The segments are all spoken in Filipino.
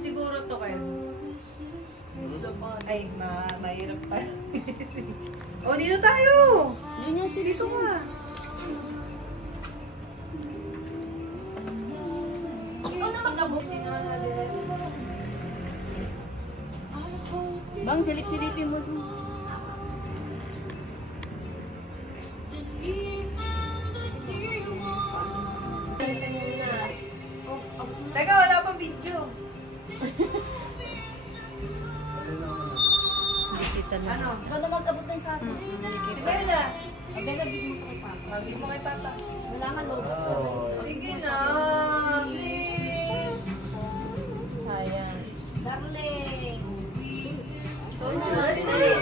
siguro to kayo. Ay, mahirap pa. Oh, dito tayo! Dito ka. Ikaw na mag-abot. Bang, silip-silipin mo. Teka, wala pang video. Ano? Ikaw na mag-abot ng sa akin. Si Bella. Bella, bigyan mo kay Papa. Bigyan mo kay Papa. Wala nga loob. Sige na. Please. Ayan. Darling. Dali, dali.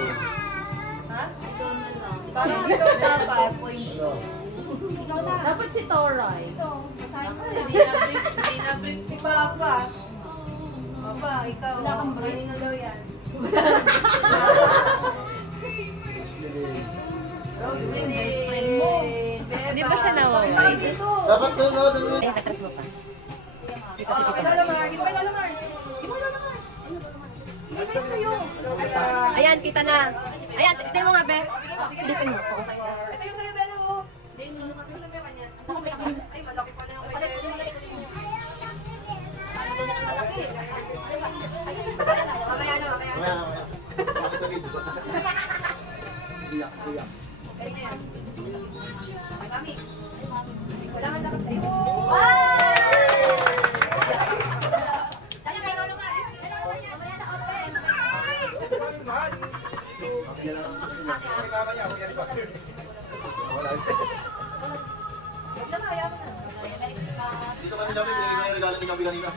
Ha? Ikaw na lang. Parang ikaw dapat. Ikaw na. Dapat si Toray. Ito. Hindi na-brief si Papa. Papa, ikaw. Wala kang brief. Kanino daw yan? Hindi ba siya nawawa? Dapat doon. Ay, katras mo pa. Dito si Tita. Ayan, kita na. Ayan, tingnan mo nga, Be. Silipin mo. Ito yung sa'yo, Bella mo. Yung sa'yo kanya. Ay, malaki pa na yung kanya. Mamaya na, mamaya na. Iyak. Kaya na yan. Mami. Wala nga dapat sa'yo. Dito kami namin, binigay ko yung regalo ni Gabi kanina.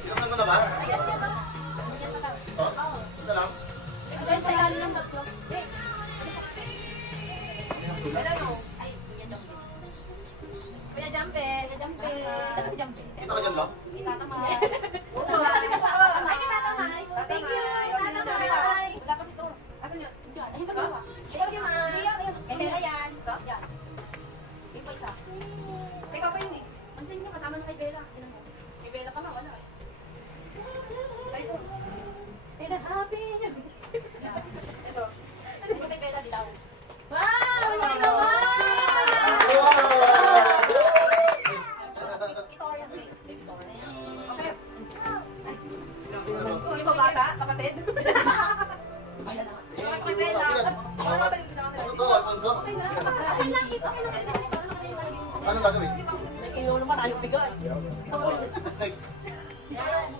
Ilang mo na ba? Isa lang? Kuya Jampe. Ito si Jampe. Kita ka dyan lang? Itatamay. Thank you. Wala pa si Toro. Asan yun? Ayun ka ba? Ayan. Yung pa isa. Kay Papa yun eh. Ang tingin niya kasama na kay Bella. Kay Bella pa nga, wala eh. Ay, ito. Bella, happy! Ito. Ano ba kay Bella, dilaw? Wow! Wala naman! Victoria, Victoria. Okay. Ito bata, kapatid. Kay Bella. Ano to, Alfonso? Okay lang, ito. Ano gagawin? Nag-inulo pa tayo bigay. What's next? Yan.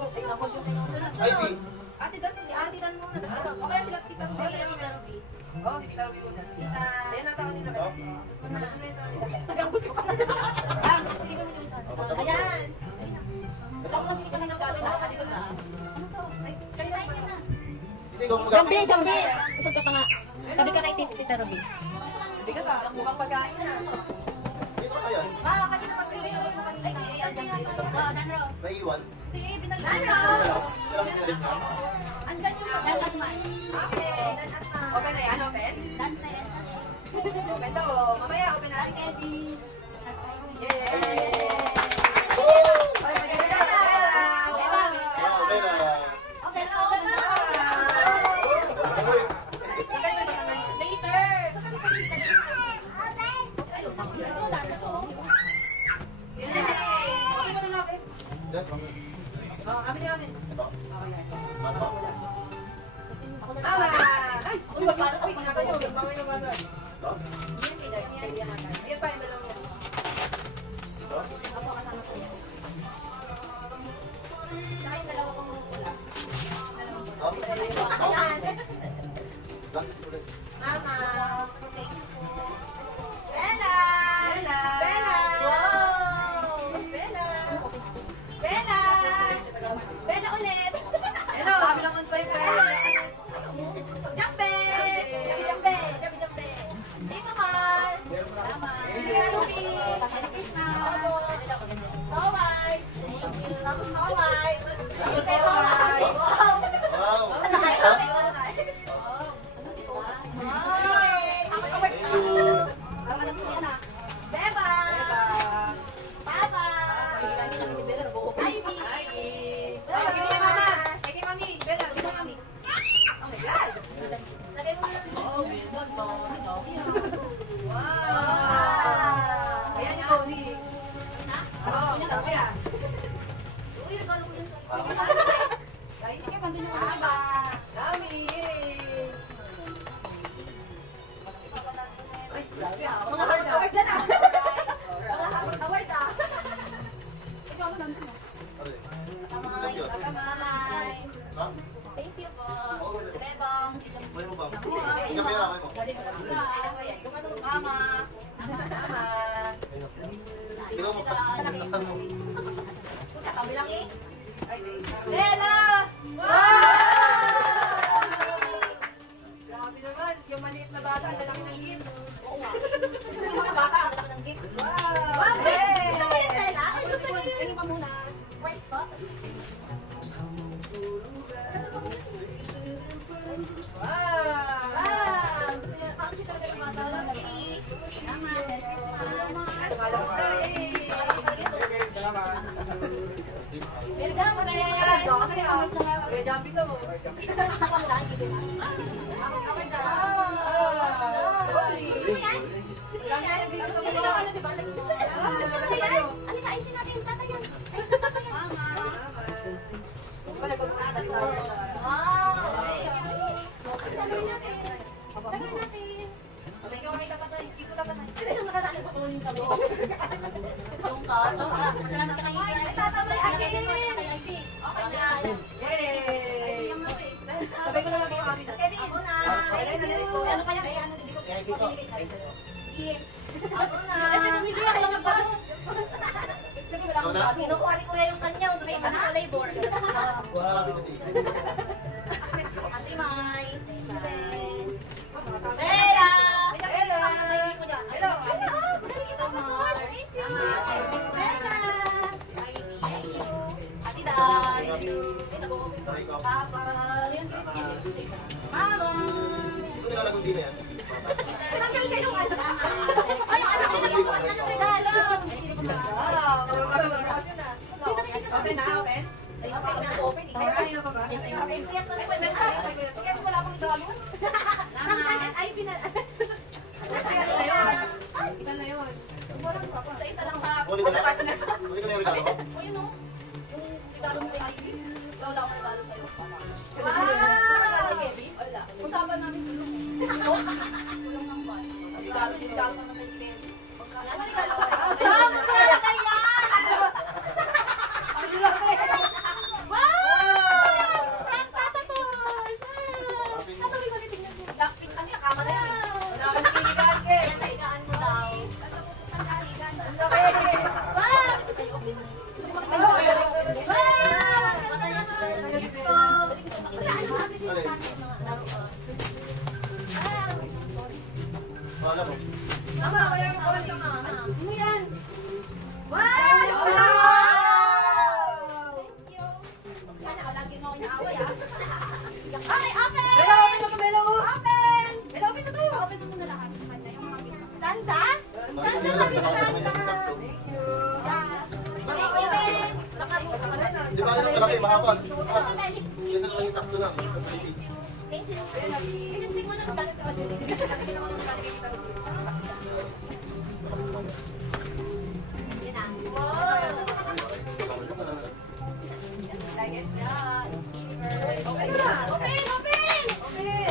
Ivy. Ate Dan, si Ate Dan muna. O kaya sila Tita Ruby. Tita Ruby. Oo, si Tita Ruby muna. Ayan na tawag nila. Sino mo yung isa? Ayan. Wala ko kasi kami nagkawin na dito sa... Ano to? Ay, kaya na. Hindi ko magamit. Jambi! Usog ka pa nga. Tabi ka kay Tita Ruby. Hindi ka ba? Mukhang pagkain na. Dito ka yan. Kanina pag-ibig mo kanina. Ay, Dan Rose. Naiiwan. Hindi, binagay. Dan Rose! Ilang ulit na. Andan yung Dan Atman. Okay. Open na yan, open? Dan Tess. Open daw. Mamaya, open na. Dan Eddie. Yay! Ay, maganda na. Wow, Bella. Okay na, okay na. Later! Diyan, Oh, amin na amin. ito. Oh, yan. Ano ba? Tama! Ay! Uy, wag pa. Uy, mga kayo. Mamay na basa. Ito? Ayan pa, yung dalawang yan. Ito? Mga award na na. Mga award na. Ikaw mo lang mo. Kamay. Kamay. Ha? Thank you po. Bebang. May mo ba? Ikaw pera, may mo. Mama. Mama. Ikaw mo. Nasaan mo? Punta kami lang eh. Ay, Bella! grabe naman. Yung maliit na bata, ang lalaki ng gift. Oo nga. Yung mga bata, ang laki ng gift. Wow! Gusto mo yun, Bella? Gusto mo yun? Tingin pa muna. Where's pa? Wow! Gusto niya, ang kita talaga yung mga bata. Tama, Ano malawag na eh. Bella, masaya yan. Kuya Jumpy to. Yung ka, masalamat ka kayo. Tatamay akin. Okay na. Yay! Sabay ko na lang yung kami na. Kevin, ako na. Ano kaya? Ano dito? Ako na. Hindi ako lang nabas. Kinukuha ni Kuya yung kanya. May iba na labor. Wala lang kasi. Ate Mai. Bella! Hello! Hello! Ito, Mar. Bella! Thank you. Ate Dan. Ikaw. Papa. Mama. Ito nilalagong din na yan. Ay, anak ko na lang bukas na ng regalo. Wow! Open na, open? Open na, open. Ay, ano pa ba? Open, tiyak na rin. Kaya wala akong regalo. Nakakanan, ay, Isa na yun. Isa-isa lang sa... Kunin ko na. Kunin ko na yung regalo ko. O, yun o. Yung regalo mo kay Ivy. Wala akong regalo sa'yo. Wow! Wala. Usapan namin tulong. Tulong ng ban. Regalo naman kay Kevin. Ano regalo ko sa'yo? Wow! Regalo ka yan! Wow! From Tata Toys! Tatuloy mo rin tingnan mo. Blackpink kami, nakama na yan. Wala kang pinigaan, Ke. Kaya naigaan mo daw. Saan ka aligan? Okay. Wow! Wow! Masaya siya. Saan mo namin yung Wala mo. Mama, kaya yung call ka, mama. Ano yan? Wow! Thank you. Sana ka lagi mo ako inaaway, ah. Ay, open! Hello, open na pa, hello. Open! Hello, open na to. Open mo muna lahat. Kanya yung mga gifts. Tanda? Tanda sabi mo, tanda. Okay, open! Di ba yung malaki, mahapon? Ate Meli. Kasi lang yung sakto lang. Thank you. Pinagtig mo ng galit ako dito. Yan na. Open na. Open! Open! Open.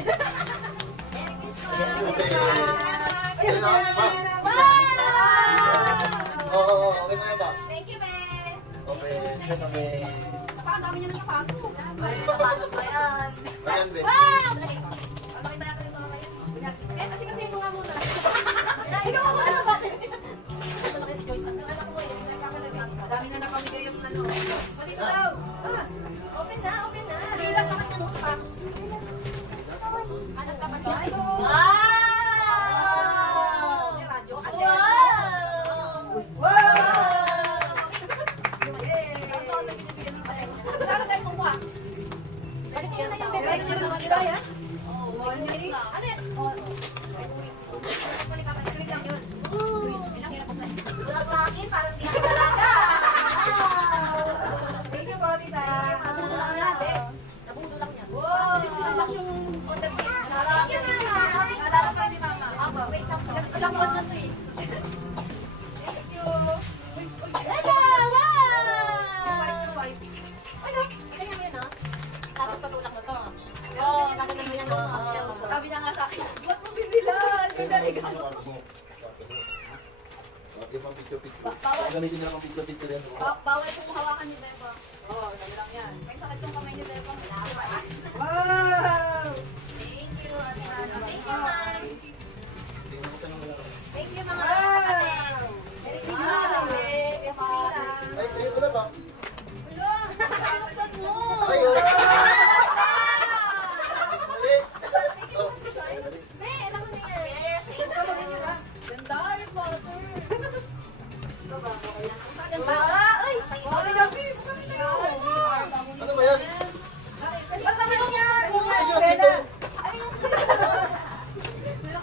Merry Christmas! Okay. Ayun na, ma. Wow! Oo, okay na yan ba? Thank you, Ben! Okay. Yes, okay. Napakadami niya ng sapato. Ay, sapatos ba yan? Ayan, Ben. Wow! Pakita natin ito mamaya. Eh, kasi yung mga muna. Ikaw ako na ba? Malaki si Joyce. Ang anak ko eh. Nagkakalagang. Dami na napamigay yung ano. Dito daw. Open na, open na. Rilas naman yung mga sapatos. Anak ka ba ito? Wow! May radyo kasi. Wow! Wow! Ito, may binibigyan ng pareho. Wala ka sa'yo kumuha. Kasi yun na yung Thank you naman, Ilay, ha? Yung pang picture-picture. Gamitin nila pang picture-picture yan. Bawal kung hawakan ni Beba. Oo, dali lang yan. May sakit yung kamay ni Beba. Wow! Thank you, Ate Hana. Thank you, ma'am. Thank you, mga Wow! Merry Christmas. Ay, ayun ko na ba? Hello! Nakakasad mo! Ay, oh. Ay, oh. Be, alam mo na yan. Yes, ito ka rin yun, ha? Ganda, Harry Potter. Ganda! Ay! Ay, gabi! Ano ba yan? Ba't naman yan? Ay, Bella!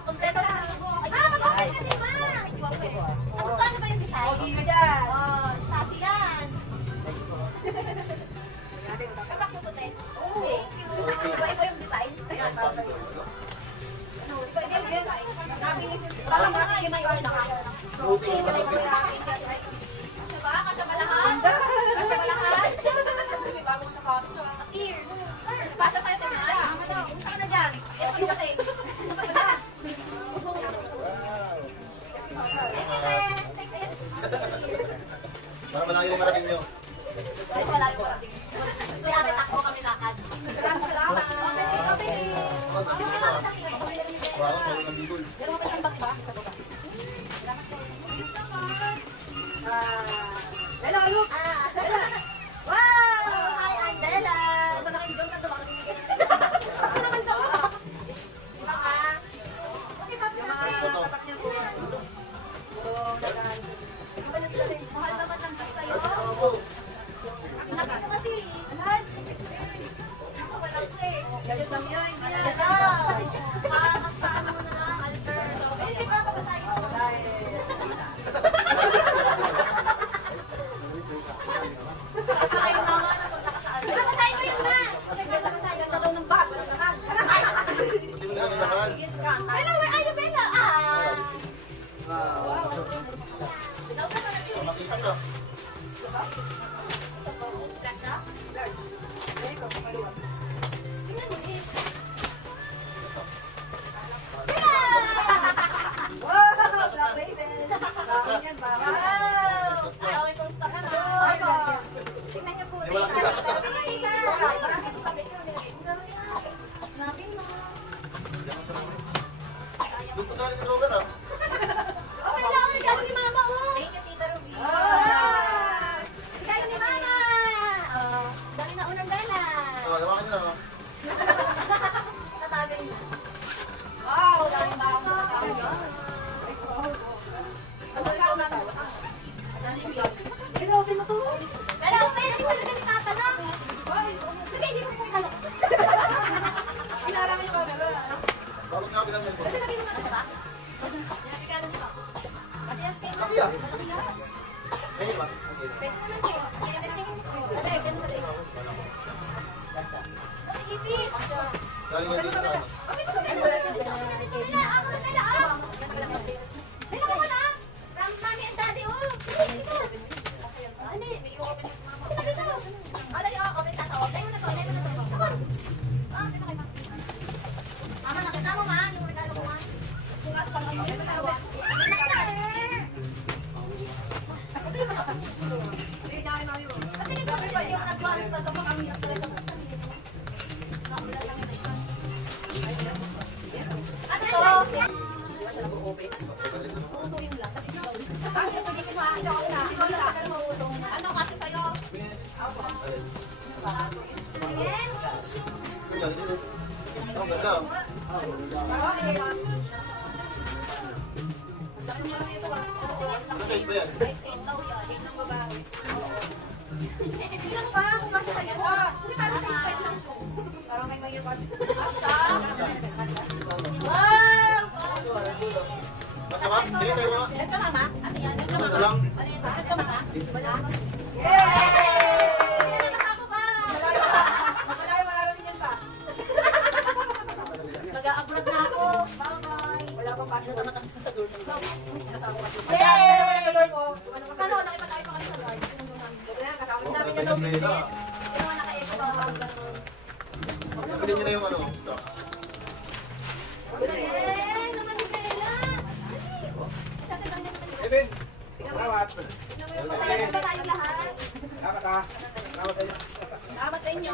Kontento lang. Mag-open ka din, ma. Tapos ano ba yung design? Okay ka dyan. Oh, Stasi yan. Katak mo to, Ted. Thank you. Iba-iba yung design. Iba-iba yung design. Parang mga kayo may order na kaya. Buti ko na. Diba? Kasya ba lahat? Kasya ba lahat? May bagong sapatos, ha? Here. Kasya sa'yo, Ted. Saan na dyan? Ito yung kasi. Thank you, Ted. Thank you. Para malayo yung marating nyo. Ay, wala yung parating. Gusto ate takbo kami lakad. Salamat. Opening. Wow, bawal ng bigol. Pero mo pa siyang baki ba? Hello, look! Ah. Wow! Hi, Angela. Sa nakin doon sa tuwang bibigyan. Ano naman daw? Di ba ka? Okay, papi Yung mga natin. tatak niya po. Puro dagan. Mahal naman ng bag sa'yo. Ako. Nakita siya kasi. Lahat. Ako, walang play. Galit lang yan. Ganda. Makakasama mo na lang, Alter. So, hindi ba papasahin mo? Papasahin mo naman ako nakasaan. Papasahin mo yun na. Papasahin mo daw ng bag. Walang lahat. Hindi mo na kami naman. Bella, where are you, Bella? Ah. Makita ka. Ganda? Tingnan mo, sis. Wow! Black Raven! Bakit yan, bakit? Wow! Ay, okay kung stop na. Opo. Tingnan niyo po. Wala kita. Natin mo. Gusto ka rin ng Robert, ah. Okay lang, regalo ni Mama, oh. Thank you, Tita Ruby. Ah! Regalo ni Mama. Oh, dami na unang Bella. Hawakan nyo na, ah. Tatagay mo. Wow! Dami ba ako Hello, open mo to. Bella, okay. Hindi ko na ganit tatanong. Sige, hindi ko sa regalo. Kinarami ko na. Bawag nga bilang nito. Sabi mo na siya ba? Yan, regalo niyo. Kasi yan, sige. Kapi, ah. Ayun ba? Okay. Galing nga dito sa ano. Ano kasi sa'yo? Again? Ang ganda. Ano size ba yan? Ilan pa? Kung kasi sa'yo? Hindi parang sa ispel lang po. Parang may mag-iwas. Basta ba? Sige tayo ba? Ito mama? Ate yan? Ito Ano mama? lang? Ito mama? Yay! Nakasama ba? Malayo, mararating yan pa. Mag-a-upload na ako. Bye-bye. Wala pang pasok na matas sa door. Kasama kasi. Yay! Sa door ko. Magkano? Nakipatay pa kami sa guard. Sinunod namin. Kasama Oh, namin ganda yan. ng Bella. Yung mga naka-extra. Bilhin nyo na yung ano, stock. Eh, naman ni Bella. Masaya ba tayo lahat? Salamat sa inyo.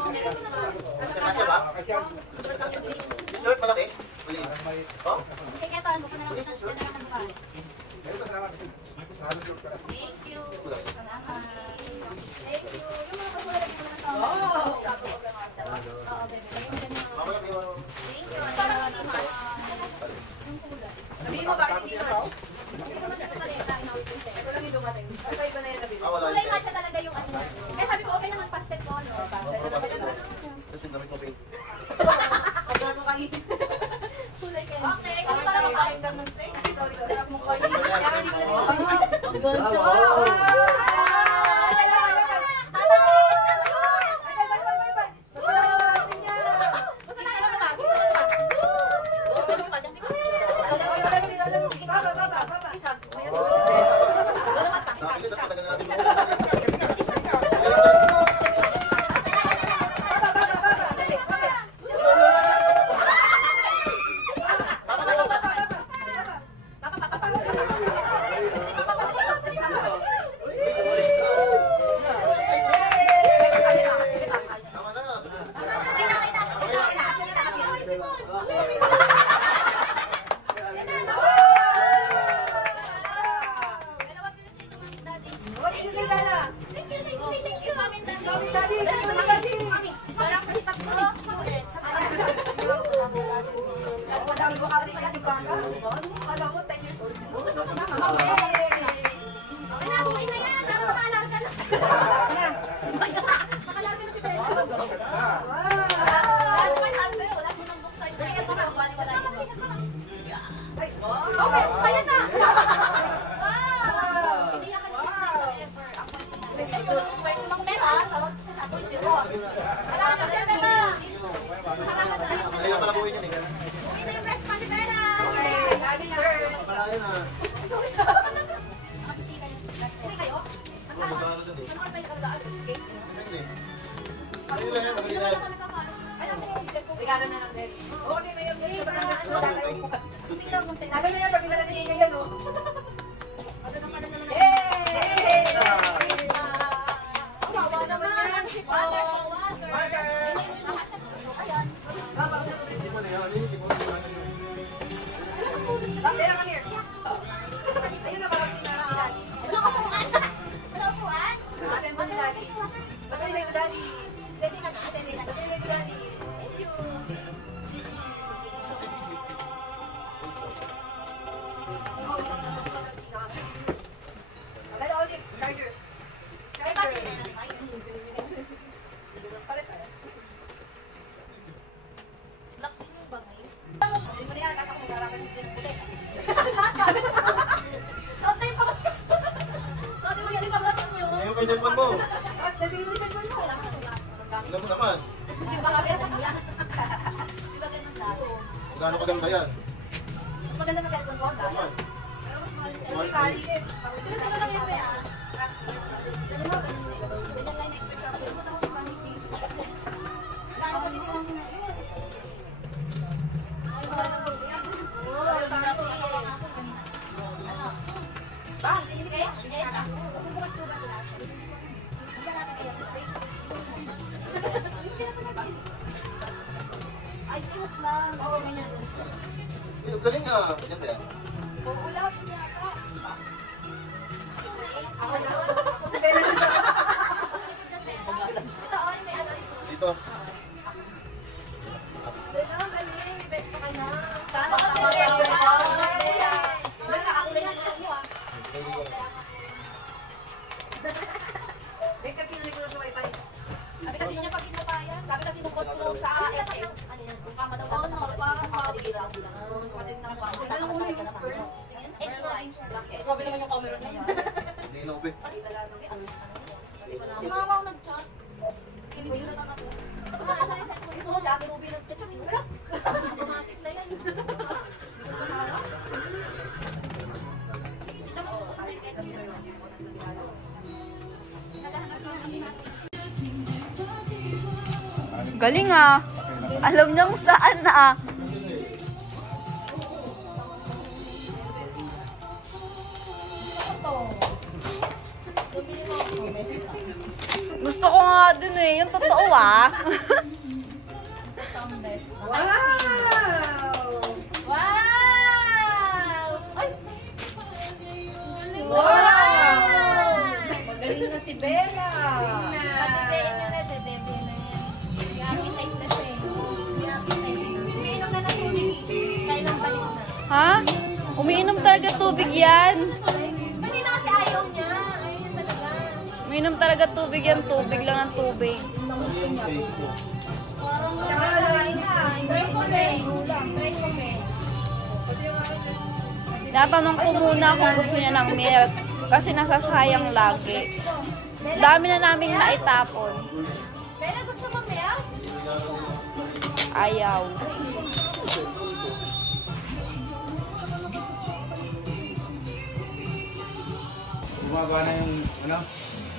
Kasya ba? Short malaki? Maliit. Oh? Okay, kaya tahan mo ko na lang isang sila naman pa. Thank you. Salamat. Thank you. Yung mga pagwala ko na tao. Oo, bebe. Mamaya kayo. Thank you. Parang hindi match. Yung kulay. Sabihin mo bakit hindi naman? Hindi naman siya paleta. Ito lang yung dumating. Ano ba iba na yun nabi? Wala Kulay match siya talaga yung ano. Kaya sabi ko, okay naman pastel color. Tapos yung damit mo pink. Pagkano mo kahit. Kulay kayo. Okay, kasi para mapakinggan ng thing. Sorry, sarap mo kayo. Kaya hindi ko na Ang ganda. Kaya pala buhay yun eh. Regalo na lang din. Oo, kasi mayroon din sa barangay school tatay. Sabi na yan, pag nilagay niya ganyan, no? Yay! Wawa naman. Si Father. Simon eh, ano yun? Simon. Bakit lang here? Ayun na, parang pinarakilan. Wala upuan. Wala upuan. Asen mo si Daddy. Ba't may nag Daddy? Ready ka na. Ready na. Ba't may nag Daddy? Thank you. Hello, Onyx. Charger. May pati na. Pares tayo. Lock din yung bangay. Hindi mo na yan, nasa kung magkarakan yung sinulit. Saan tayo pa kasi? Sabi mo yan, ipaglapan nyo. Ayun kay Jelman mo. At nasige mo yung cellphone mo. Alam mo naman. Simba kami at ang yan. Di ba ganun dati? Kung gaano kaganda yan. Mas maganda sa cellphone ko. Naman. Pero mas mahal sa May tali din. Sino lang yun ba yan? Ganun mo, ganun mo. Ganyan lang yung expect sa akin. Ba't ako sa money please? Kaya ko dito ako na yun. Ay, wala na po. Oh, parang ako. Ano? Bang, sige Okay? Okay. Magbubukas ko ba sila? Hindi natin kayo sa face. Ay, cute lang. Oo, ganyan. Ang galing ah. Ganyan ba yan? Ulap niya ako. Ako na. Ito, ay, may ano ito. Dito. Wala, galing. May best pa ka na. Sana ka Wala, wala. ako na yan. Ano ah? Wait, kakinulit ko na sa wifi. Sabi kasi yun yung pag kinupaya. Sabi kasi nung boss ko sa SM. Ano yan? Kung kama daw. Oo, no. Parang mabigila lang. Kapatid ng pang. Alam mo yung pearl? H9. Grabe naman yung camera niya. Hindi na ube. Si mama ako nag-chat. Hindi ko natatakot. Saan yung cellphone mo? Si Ate Ruby nag-chat. Wala. Automatic na yan. Galing ah. Alam niyang saan ah. Bumili mo ako. Gusto ko nga dun eh. Yung totoo ah. Wow! Wow! Ay! Galing Wow! Magaling na si Bella. Pati-dayin nyo na, dedein na yan. May appetite na siya eh. May appetite na. Umiinom na ng tubig. Tayo ng balik na. Ha? Umiinom talaga tubig yan. Kanina kasi ayaw niya. Ayaw niya talaga. Umiinom talaga tubig yan. Tubig lang ang tubig. Tsaka lagi nga. Try ko, May. Try ko, May. Natanong ko muna kung gusto niya ng milk. Kasi nasasayang lagi. Dami na namin naitapon. Bella, gusto mo milk? Ayaw. Bumaba na yung, ano,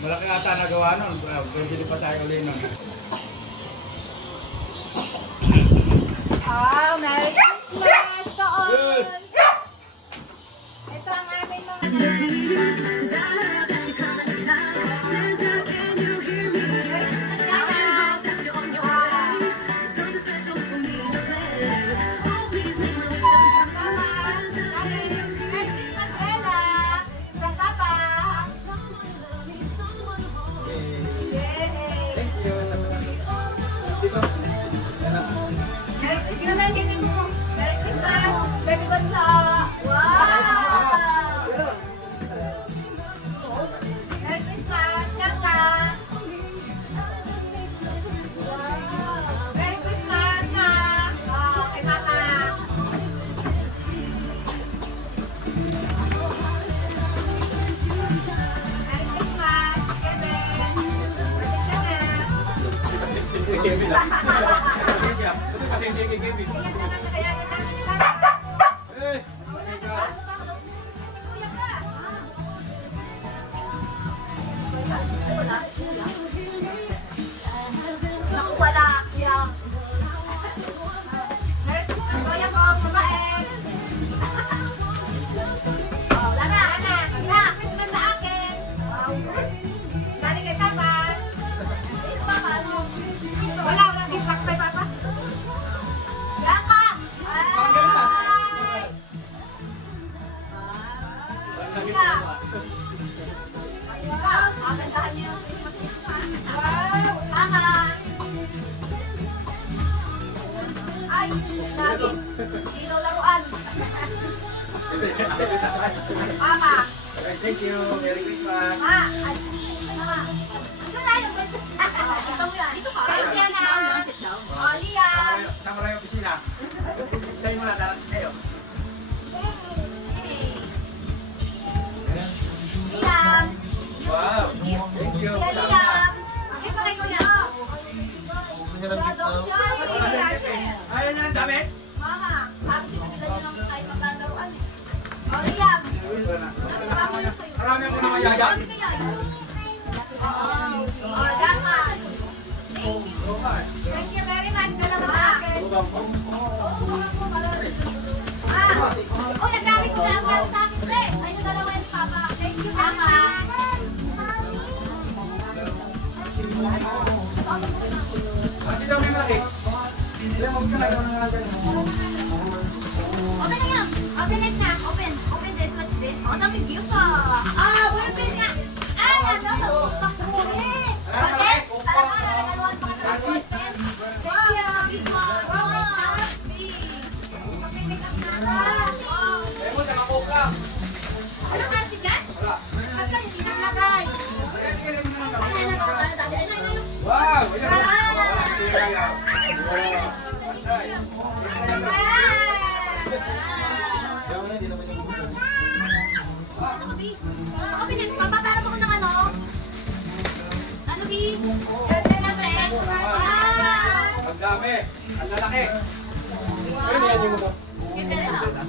malaki ata nagawa nun. Bili pa tayo ulit nun. Ah, Merry Christmas to all! Ito ang aming mga... Kevin ah. Pasensya. Buti pasensya kay Kevin. Eh. Naku, wala. Yeah. Kuya ko, kumain. Oh, Lana, Ana. Na, Christmas sa akin. Wow. Galing kay Papa. Papa, ano? Wala, walang gift pack kay Papa. Yaka! Ay! Wow, kagandahan niyo yung Christmas gift pa. Wow! Tama! Ay, grabe. Dino laruan. Mama. Thank you. Merry Christmas. Ma. Ay, mama. Dito na yung dito mo yan. Dito ka. Thank you na. Oh, Liam. Sama lang yung opisina. Tayo muna. Darating kayo. Liam. Wow. Thank you. Yan, Liam. Bakit pa kayo na? Gusto niya ng gift na. Ayaw niya ng damit? Mama, sabi si Pumila niyo lang kahit magkalaruan eh. Oh, Liam. Marami ako naman yayan. Oh, dapat. Thank you very much. Dalawa sa akin. Oh, nagdami sila ang para sa akin. Ay, yung dalawa yung Papa. Thank you, Mama. Kasi daw may malaki. Hindi mo ka nagawa ng natin. Open na yan. Open it na. Open. Open this. What's this? Oh, dami view pa. Ah, wala pa nga. Ah, nasa utak mo eh. Bakit? Talaga, nalagaluan pa ka ng content. Thank you. Big one. Wow, happy. Pakinig ang nara. Wow. Kaya mo, sa kakok lang. Ano kasi dyan? Wala. Ba't ka hindi nalagay? Wow! Ayan mo. Kaya nga, hindi naman yung gusto. Open yan. Papaparap ako ng ano? Ano, Bi? Ganda na, friend. Wow! Ang dami. Ang lalaki. Ayun, yan yung mo. Ganda na.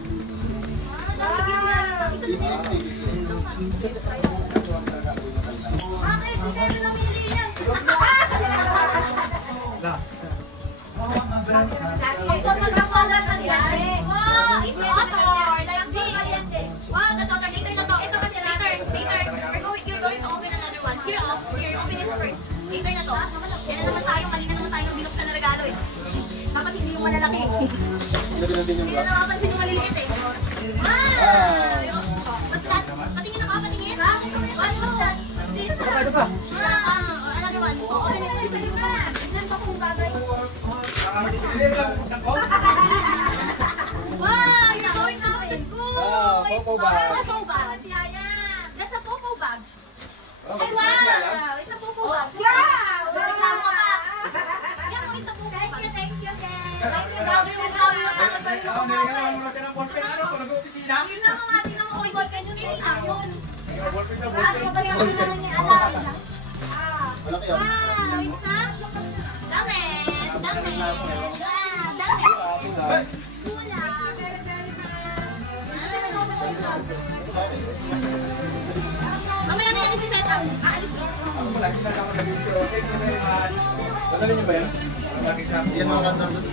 Bakit? Hindi kami namili yan. Magpapagpapala ka yan. Wow! It's water. Like this. Wow, that's water. Later na to. Ito kasi later. Later. You're going to open malalaki. Lagyan natin yung Hindi black. na nakapansin yung maliliit eh. Wow! What's that? Patingin ako, patingin. What's that? What's this? Ito pa. Another one. Oo, sige na. Tignan ko kung bagay. Wow! You're going out to school! Popo bag. Popo bag. That's a popo bag. Ay, wow! It's a popo bag. Wow! Reklamo ka pa. Yan mo, it's a popo bag. Thank you, Ken. Thank you. Sabi mo, sabi mo, kakasali mo. Nilagyan mo siya ng ballpen. Ano? Kung nag-opisina? Yun lang ang ating ang okay ballpen yun. Nililang yun. Ballpen na Ano ballpen. ba yung naman niya? Alawin lang. Malaki yan. Wow! It's a... Damit! Damit! Damit! Hula! Mamaya na yan isi-set up. Aalis na. Ako pala, kinasama na dito. Okay, ito na yung mga... Dadali niyo ba yan? Malaki sa... Yan mga kanta doon.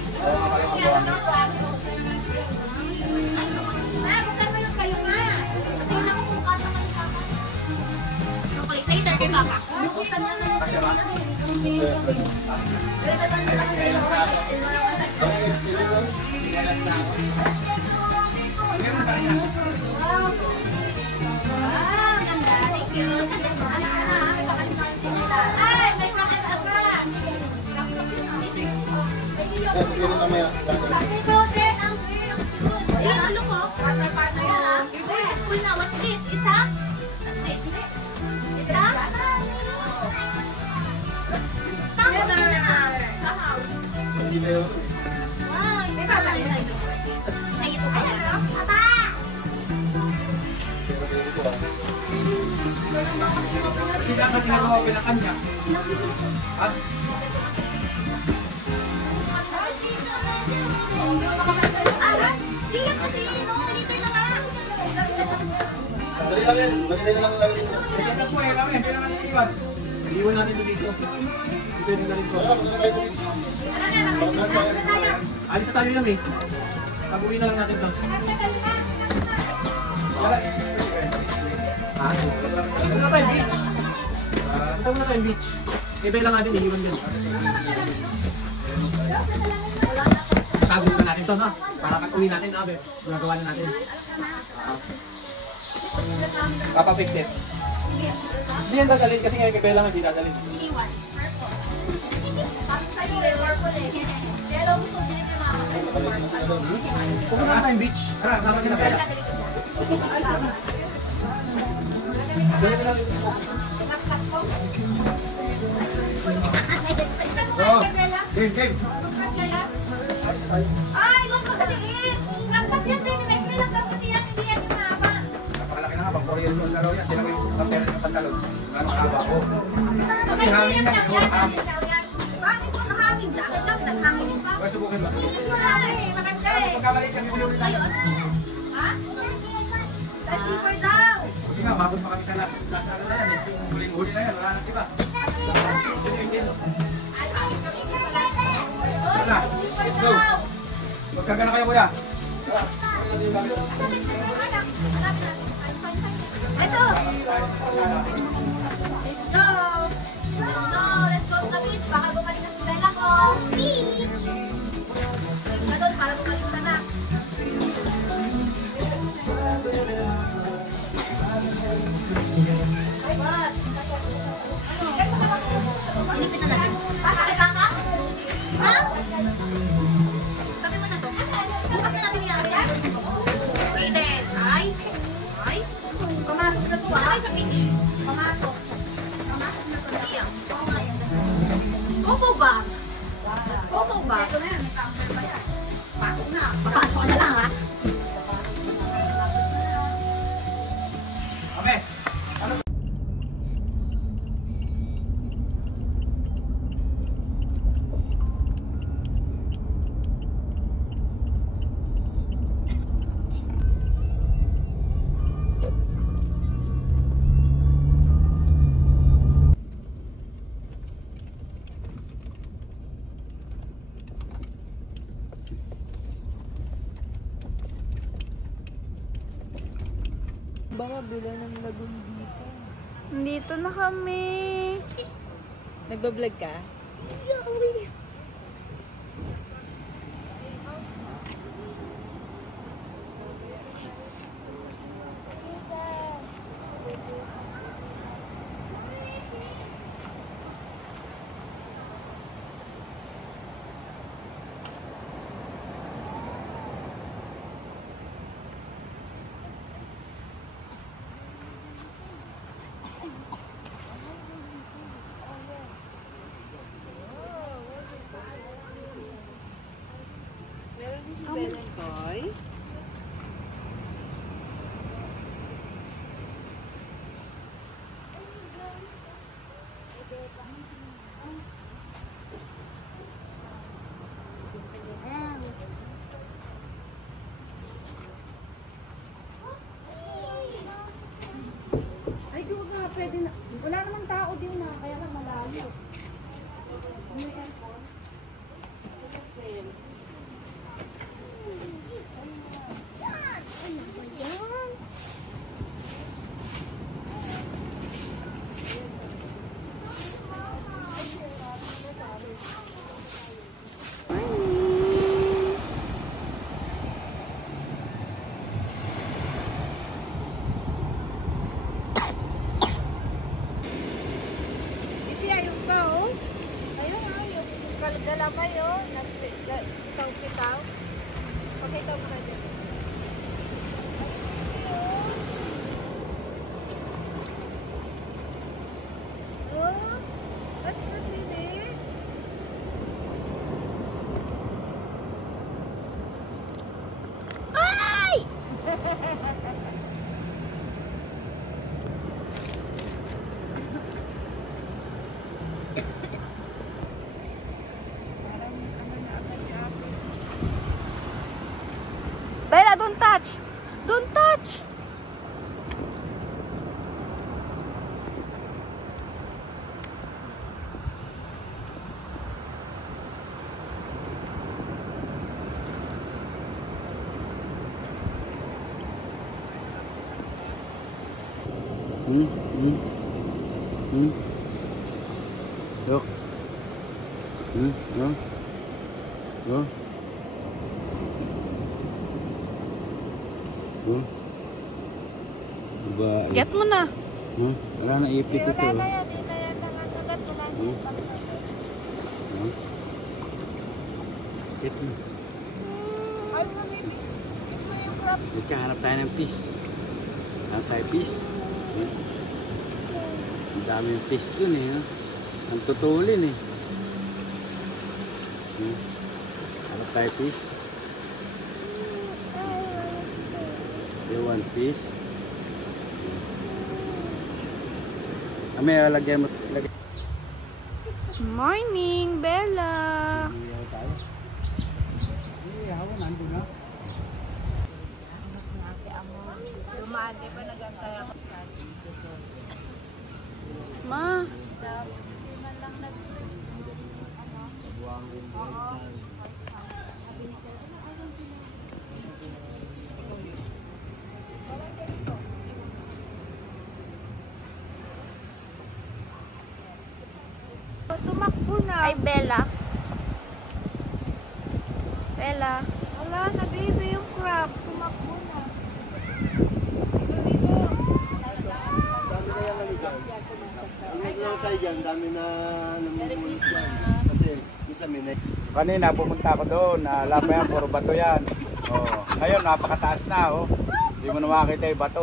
Buksan mo yung kayo na. Tingnan ko kung kasya kayo papa. Okay, later kay papa. Buksan niya na yung kayo na. Pinelas na ako. Meron na sa kanya. Wow, ganda. Thank you. May pakalimutan sila. Ay, may pakalimutan. Yan mamaya. Ayan, ano ko? Partner-partner yan, ha? You're going to school now. What's this? It's a? What's this? It's a? Tumbler. Wow. Hindi na yun. Wow, may bata rin sa'yo. Sa'yo ito. Ayan, ano? Papa! Kasi dapat ginagawa ko na kanya. Ha? Liyak kasi, no? Dito na nga. Dali lang yan. Dali lang lang dito. Kasi na po eh, kami. Hindi naman iiwan. Iiwan natin ito dito. Ito yung ganito. Wala, wala tayo dito. Alis na tayo lang eh. Pag-uwi na lang natin ito. Wala. Ha? Punta na tayo beach. Punta muna tayo beach. Ibay lang natin, iiwan dyan. Tago na natin ito, no? Para pag-uwi natin, abe. Magagawa na natin. Papa-fix it. Hindi yan dadalhin kasi ngayon ibay lang hindi dadalhin. Iiwan. Sa'yo eh, purple eh. Yellow gusto din yung mama. Pupunta na tayong beach. Tara, sama sila Bella. Dali na lang yung Game, game. Ay, huwag magaliin! Laptop yan din, may lang dapat yan, hindi yan yung haba. Napakalaki na nga, pang 4 years old na raw yan. Sila may kapera ng pantalon. Ano haba ko. Kasi Bakit hangin hindi na, yan yung hangin. Bakit po nakahangin? Jacket lang, naghangin pa. Pwede subukin ba? Wala eh, maganda eh. Pagkamali kami ulit tayo. Ha? Sa zipper daw. Kasi nga, mabot pa kami sa last ano na yan. Huling-huli na yan, wala nang iba. Wala, let's go. Magkaga na kayo kuya. Ito. Let's go. Let's go sa beach. Baka bumalik na si Bella ko. Beach. Ito doon, para bumalik na na. Ay, what? Inipin na natin. Bakit ka? Ha? Sabi mo na to. Bukas na natin yan. Pwede. Ay. Ay. Pumasok na to ah. Sa beach. Pumasok. Pumasok na to. Iyan. Oo nga yan. Popo bag. Popo bag. Ito na yan. Pasok na. Papasok na lang ha. Ame. Baka bila ng lagun dito. Dito na kami. Nagbablog ka? Bella, don't touch! Don't touch! Look. No. Diba? Get mo na. Wala na ipit ito. Wala na yan. Wala yan. Nangagat. Wala na yan. Get mo. Ay, baby. Ito yung crop. Nagkahanap tayo ng fish. Hanap tayo fish. Ang daming fish dun eh. Ang tutulin eh. Hanap tayo fish. You want fish? May lagyan mo. Morning, Bella. Ma. Tumakbo na. Ay, Bella. Bella. Wala na, baby, yung crab. Tumakbo na. Ano lang tayo dyan? Dami na namumulis dyan. Kasi isa minay. Kanina pumunta ako doon, alam mo yan, puro bato yan. Oh, ngayon napakataas na oh. Hindi mo na makakita yung bato.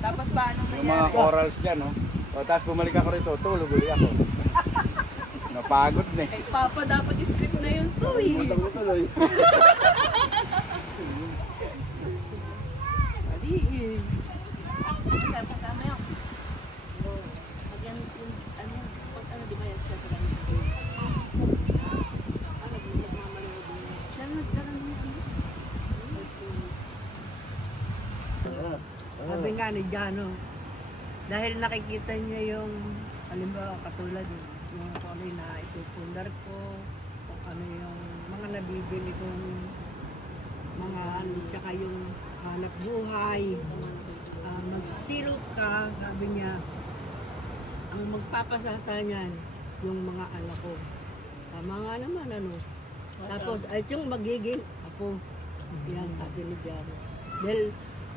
Tapos paano Yung mga corals dyan oh. O, tapos bumalik ako rito, tulog ulit ako. Napagod na eh. Kay Papa dapat script na yun to eh. Punta mo tuloy. Mali eh. Sabi nga ni Jano, dahil nakikita niya yung, halimbawa katulad yung kung ano yung naipupundar ko, kung ano yung mga nabibili kong mga ano, tsaka yung hanap buhay, magsilop ka, sabi niya, ang magpapasasa niyan, yung mga anak ko. Tama nga naman, ano. Tapos, ay yung magiging ako, yan, sabi ni Jano.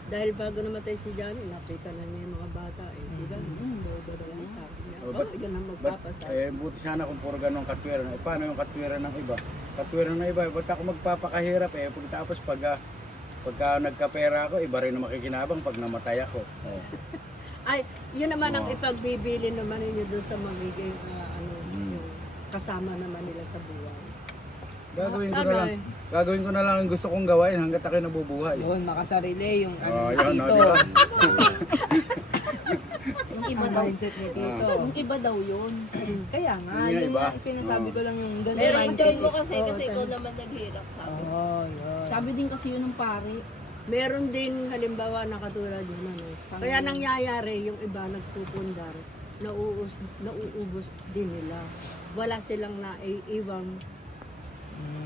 Dahil bago namatay si Johnny, nakita na niya yung mga bata eh. Diba? Sabi niya, bakit ganun magpapasa? Buti sana kung puro ganun katwiran. Paano yung katwiran ng iba? Katwiran ng iba, ba't ako magpapakahirap eh? Pagkatapos pagka nagkapera ako, iba rin na makikinabang pag namatay ako. Oh. Ay, yun naman ang ipagbibili naman ninyo doon sa magiging yung kasama naman nila sa buhay. Gagawin ko na lang ang gusto kong gawain hanggat ako'y nabubuhay. Yun, nakasarili yung ano Yun, dito. diba? Yung iba daw. Mindset ni Tito. Yung iba daw yun. Kaya nga, Yung yun iba. nga, sinasabi ko lang yung ganun Pero mindset. enjoy mo kasi ikaw naman naghirap ka. Sabi din kasi yun ng pare. Meron din halimbawa na katulad yun ano. Kaya nangyayari yung iba nagpupundar nauubos din nila. Wala silang naiiwang.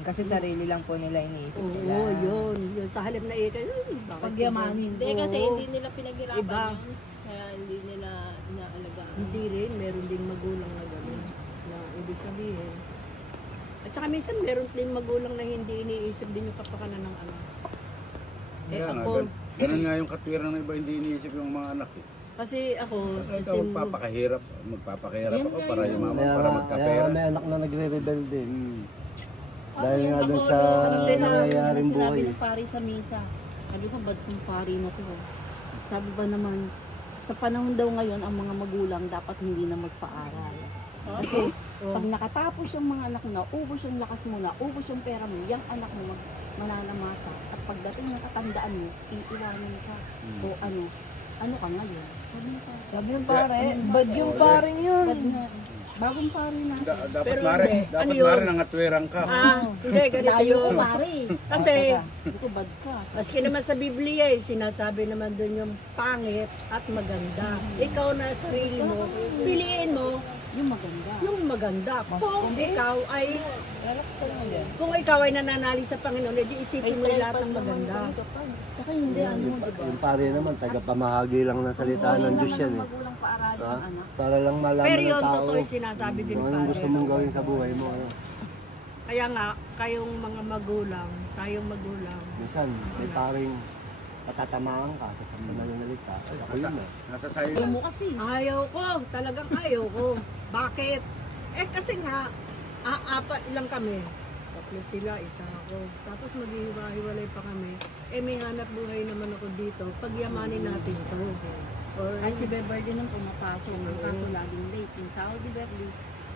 Kasi sarili lang po nila iniisip nila. Oo, yun. Yun sa halip na ikan, bakit Pagyamanin. Hindi kasi Oo. hindi nila pinaghirapan Iba. yun. Kaya hindi nila inaalagaan. Hindi rin, meron din magulang na gano'n. Na ibig sabihin. At saka minsan meron din magulang na hindi iniisip din yung kapakanan ng anak. Kaya nga, Ako, ganun nga yung katwiran ng iba, hindi iniisip yung mga anak eh. kasi ako, Kasi ikaw magpapakahirap ako para yumaman, para Kaya magkapera. may anak na nagre-rebel din. Dahil nga Ako, dun sa nangyayaring sinabi buhay. ng pari sa misa. Sabi ko, ba't yung pari na to? Sabi ba naman, sa panahon daw ngayon, ang mga magulang dapat hindi na magpaaral. Kasi pag nakatapos yung mga anak mo na, ubos yung lakas mo na, ubos yung pera mo, yung anak mo mananamasa. At pagdating ng katandaan mo, iiwanan ka. O ano ka ngayon? Sabi ng pare, bad yung paring yun. Bad na. Bagong pari na. Dapat Pero mare, hindi. dapat Ano yun? mare ng atwirang ka. hindi, ganito Tayo ko yun. pari. Kasi, Sabi ko, bad ka. maski naman sa Biblia sinasabi naman doon yung pangit at maganda. Ikaw na sarili mo, piliin mo Yung maganda. yung maganda. Kung ikaw ay nananalig sa Panginoon, edi isipin mo lahat ng maganda. Saka hindi, diba? Yung pare naman, taga-pamahagi lang ng salita ng Diyos yan eh. Magulang paaralin Ha? ang anak. Para lang malaman Pero ng yun, tao totoo yung sinasabi din kung anong gusto mong gawin sa buhay mo. Ano. Kaya nga, kayong mga magulang, tayong magulang, Minsan, may paring patatamaan ka sa sampan na nanalita. Ay, ako yun na. Nasa sayo Ayaw lang. mo kasi. ayaw ko, talagang ayaw ko. Bakit? Kasi nga, apat lang kami. Tatlo sila, isa ako. Tapos maghihiwa-hiwalay pa kami. May hanap buhay naman ako dito. Pagyamanin natin ito. Or, At si Beverly nung pumapasok, ang kaso laging late. Yung sahod ni Beverly,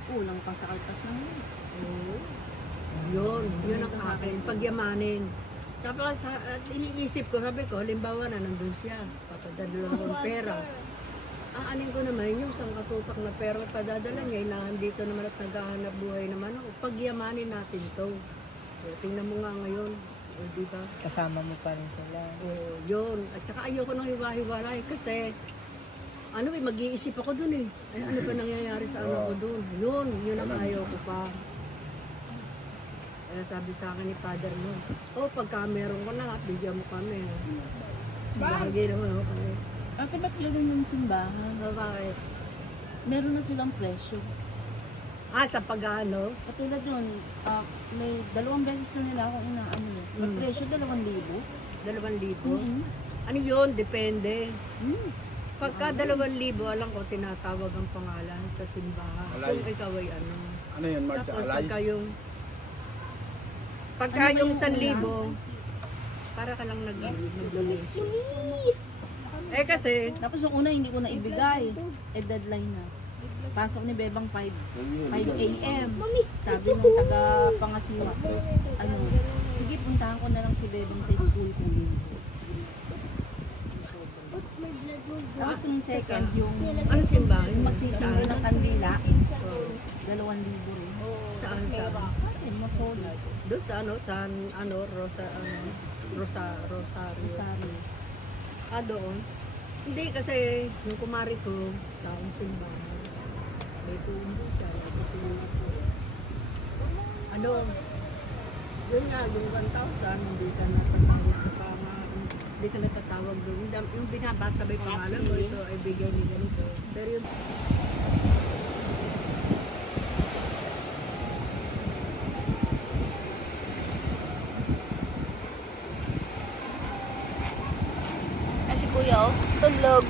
kulang pa sa kaltas ng late. yun ang akin. Pagyamanin. Tapos iniisip ko, sabi ko, halimbawa na nandun siya. Papadadala ko ng pera. Aanin ko naman yung isang katutak na pera padadala niya, nandito naman at naghahanap buhay naman ako. Pagyamanin natin to. Tingnan mo nga ngayon, di ba? Kasama mo pa rin sila. Yun. At saka ayoko nang hiwa-hiwalay kasi mag-iisip ako dun eh. Ay, ano pa nangyayari sa anak ko dun? Yun ang ayaw ko pa. Kaya sabi sa akin ni Father mo, pagka meron ko na, bigyan mo kami. Lagi naman ako kami. Ate, ba't gano'n yung simbahan? Bakit? Meron na silang presyo. Sa pag-ano? Katulad yun, may 2 beses na nila akong inaano yun. Mag-presyo 2,000. 2,000? Ano yun? Depende. Pagka 2,000, alam ko, tinatawag ang pangalan sa simbahan. Alay. Kung ikaw ay ano. Ano yun, Marcia? Tapos Alay? pagka yung 1,000, para ka lang nag-donation. Kasi, Tapos yung una, hindi ko na ibigay. Deadline na. Pasok ni Bebang 5 a.m. Sabi ng taga-pangasiwa, sige, puntahan ko na lang si Bebang sa school kung hindi. Tapos yung second, yung ano simbahan? yung magsisingil ng kandila, 2,000 rin. Saan? Masola. Doon sa Rosario. Sorry. Doon. Hindi kasi yung kumari ko sa simbahan. May tuon doon siya. Tapos yun nga, yung 1,000, hindi ka natatawag sa hindi ka natatawag doon. Yung binabasa ba yung pangalan mo, ito ay bigay ni ganito. Pero yun, Si Kuya, tulog.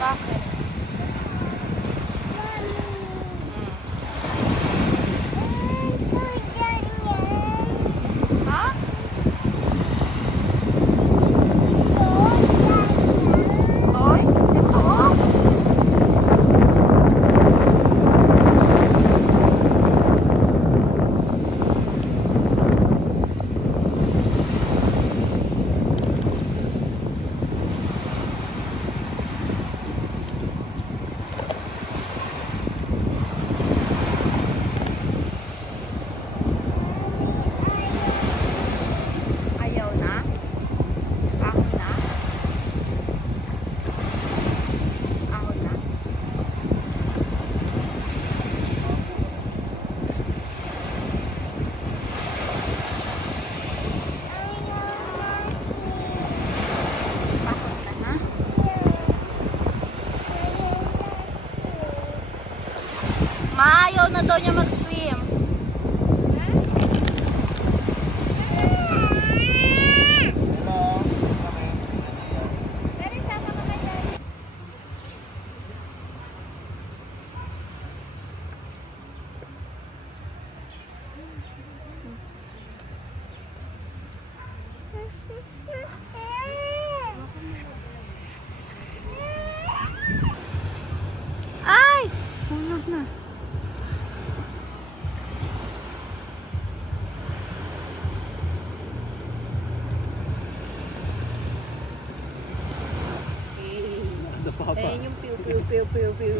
Bakit? na daw niya mag-swim. Ay! Hulog na. Ayan yung piu, piu, piu, piu, piu.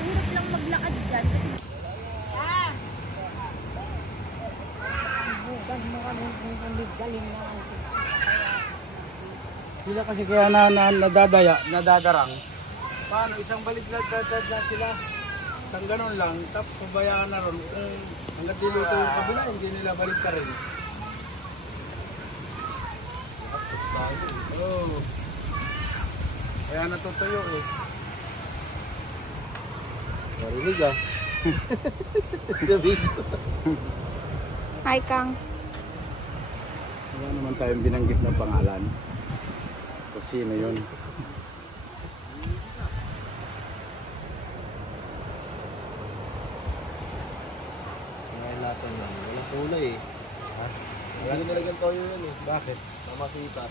Hirap lang maglakad dyan. Sila kasi kaya nadadarang. Paano? Isang balik na sila. Isang ganun lang. Tapos pabayaan na ron. Hanggat diluto yung kabila, hindi nila balik ka rin. Oo. Kaya natutuyo eh. Marinig ah. Gabi. Hi, Kang. Wala naman tayong binanggit na pangalan. Kung sino yun. Ngayon lasa na. Walang kulay eh. Ha? Wala nilagyan toyo yun eh. Bakit? Mamasita.